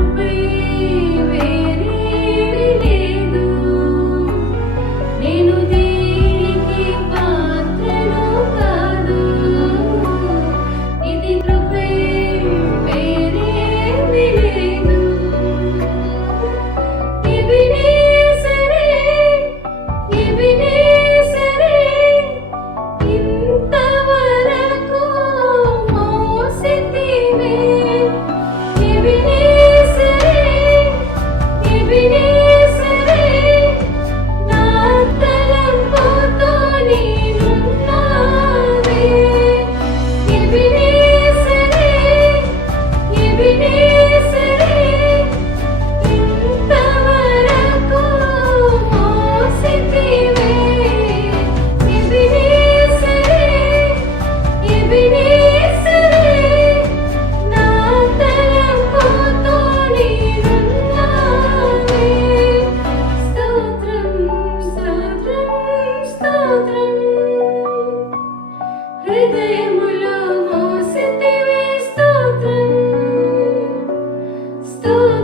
కృపే వేరేది లేదు. నేను దేనికి పాత్రను కాదు. ఇది కృపే వేరేది లేదు. ఎబినేజరే, ఎబినేజరే, ఇంతవరకు మోసితివే. ఎబినేజరే, ఎబినేజరే, నా తలంపుతో నీవున్నావే. ఎబినేజరే, ఎబినేజరే, ఇంతవరకు మోసితివే. ఎబినేజరే, ఎబినేజరే, నా తలంపుతో నీవున్నావే. స్తోత్రం, స్తోత్రం, స్తోత్రం. హృదయములో మోసితివే. స్తోత్రం, స్తోత్రం.